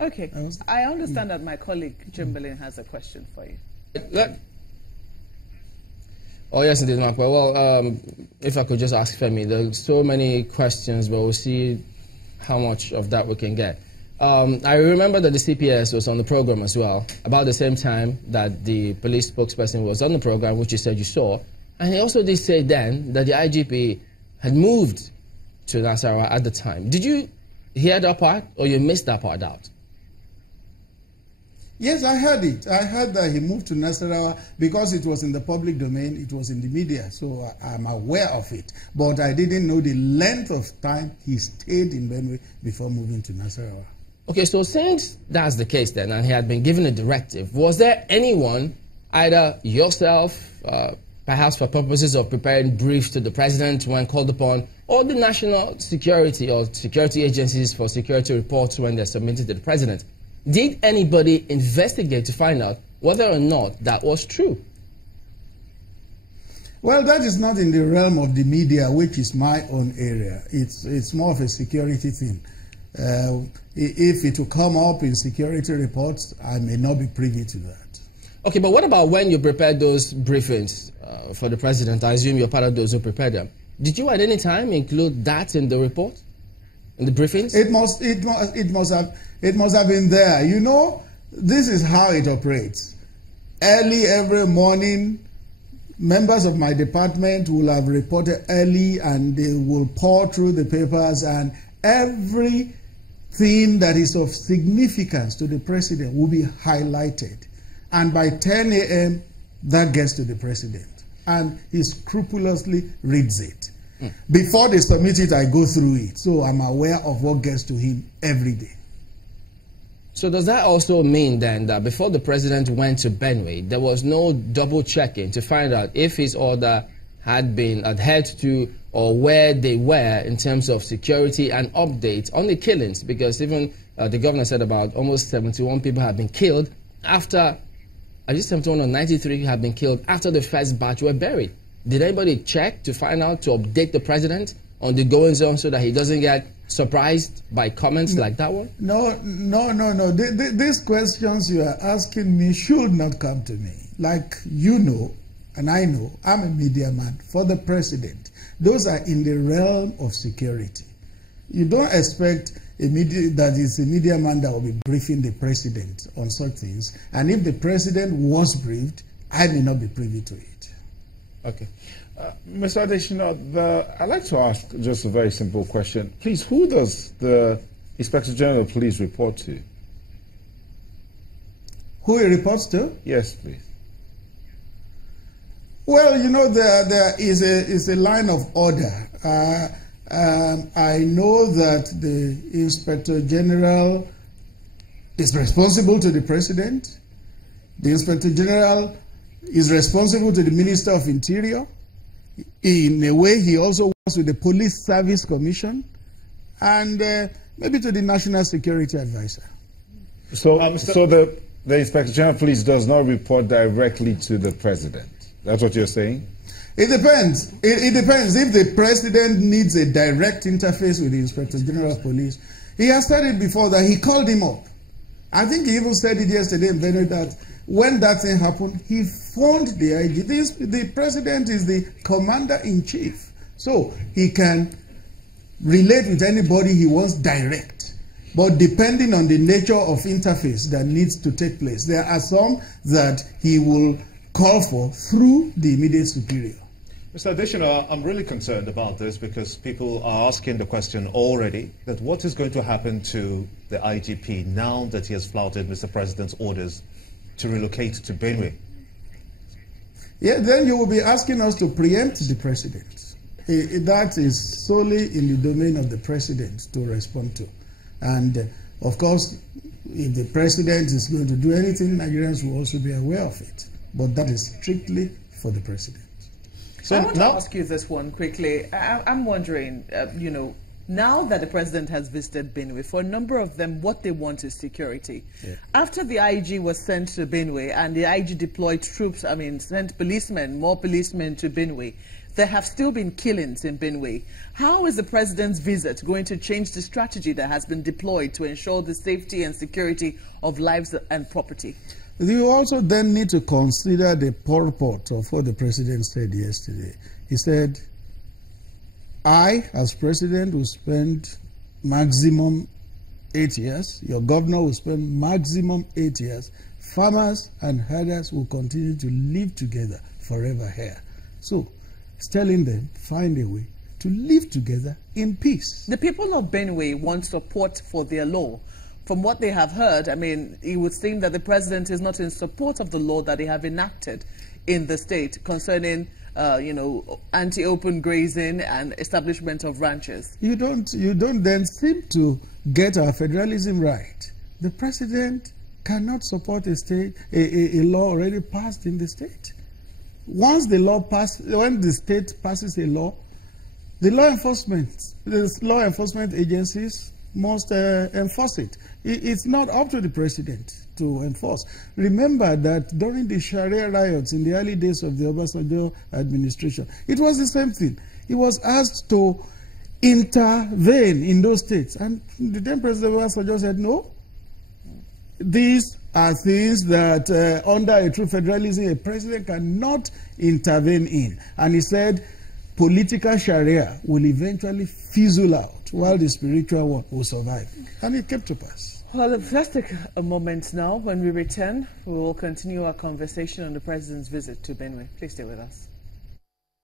Okay. I understand that my colleague Chamberlain has a question for you. Oh, yes, indeed, Mark. Well, if I could just ask Femi, there's so many questions, but we'll see how much of that we can get. I remember that the CPS was on the program as well, about the same time that the police spokesperson was on the program, which you said you saw. And he also did say then that the IGP had moved to Nasarawa at the time. Did you hear that part, or you missed that part out? Yes, I heard it. I heard that he moved to Nasarawa because it was in the public domain, it was in the media, so I'm aware of it. But I didn't know the length of time he stayed in Benue before moving to Nasarawa. Okay, so since that's the case then, and he had been given a directive, was there anyone, either yourself, perhaps for purposes of preparing briefs to the president when called upon, or the national security or security agencies for security reports when they're submitted to the president? Did anybody investigate to find out whether or not that was true? Well, that is not in the realm of the media, which is my own area. It's more of a security thing. If it will come up in security reports, I may not be privy to that. Okay, but what about when you prepared those briefings for the president? I assume you're part of those who prepared them. Did you at any time include that in the report, in the briefings? It must have been there. You know, this is how it operates. Early every morning, members of my department will have reported early, and they will pour through the papers, and everything that is of significance to the president will be highlighted. And by 10 a.m., that gets to the president, and he scrupulously reads it. Before they submit it, I go through it, so I'm aware of what gets to him every day. So does that also mean then that before the president went to Benue, there was no double checking to find out if his order had been adhered to or where they were in terms of security and updates on the killings? Because even the governor said about almost 71 people have been killed after, at least 71 or 93 have been killed after the first batch were buried. Did anybody check to find out, to update the president on the goings on so that he doesn't get surprised by comments like that one? No. These questions you are asking me should not come to me. Like you know, and I know, I'm a media man for the president. Those are in the realm of security. You don't expect a media man that will be briefing the president on such things. And if the president was briefed, I may not be privy to it. Okay. Mr. Adesina, I'd like to ask just a very simple question. Please, who does the Inspector General of Police report to? Who he reports to? Yes, please. Well, you know, there is a line of order. I know that the Inspector General is responsible to the President. The Inspector General is responsible to the Minister of Interior. In a way, he also works with the Police Service Commission and maybe to the National Security Advisor. So the Inspector General of Police does not report directly to the President? That's what you're saying? It depends. It depends. If the President needs a direct interface with the Inspector General of Police, he has said it before that he called him up. I think he even said it yesterday in Benue that when that thing happened, he phoned the IG. The President is the Commander-in-Chief, so he can relate with anybody he wants direct. But depending on the nature of interface that needs to take place, there are some that he will call for through the immediate superior. Mr. Adesina, I'm really concerned about this because people are asking the question already that what is going to happen to the IGP now that he has flouted Mr. President's orders to relocate to Benue? Yeah, then you will be asking us to preempt the President. That is solely in the domain of the President to respond to. And of course, if the President is going to do anything, Nigerians will also be aware of it. But that is strictly for the President. So I want to ask you this one quickly. I'm wondering, you know, now that the President has visited Benue, for a number of them, what they want is security. Yeah. After the IG was sent to Benue and the IG deployed troops, sent policemen, more policemen to Benue, there have still been killings in Benue. How is the president's visit going to change the strategy that has been deployed to ensure the safety and security of lives and property? You also then need to consider the purport of what the president said yesterday. He said, I, as president, will spend maximum 8 years. Your governor will spend maximum 8 years. Farmers and herders will continue to live together forever here. So, it's telling them, find a way to live together in peace. The people of Benue want support for their law. From what they have heard, I mean, it would seem that the president is not in support of the law that they have enacted in the state concerning, anti-open grazing and establishment of ranches. You don't then seem to get our federalism right. The president cannot support a law already passed in the state. Once the law passed, when the state passes a law, the law enforcement agencies must enforce it. It's not up to the president to enforce. Remember that during the Sharia riots in the early days of the Obasanjo administration, it was the same thing. He was asked to intervene in those states. And the then President Obasanjo said, no, these are things that under a true federalism, a president cannot intervene in. And he said, political Sharia will eventually fizzle out while the spiritual one will survive. And it came to pass. Well, let's take a moment now. When we return, we will continue our conversation on the president's visit to Benue. Please stay with us.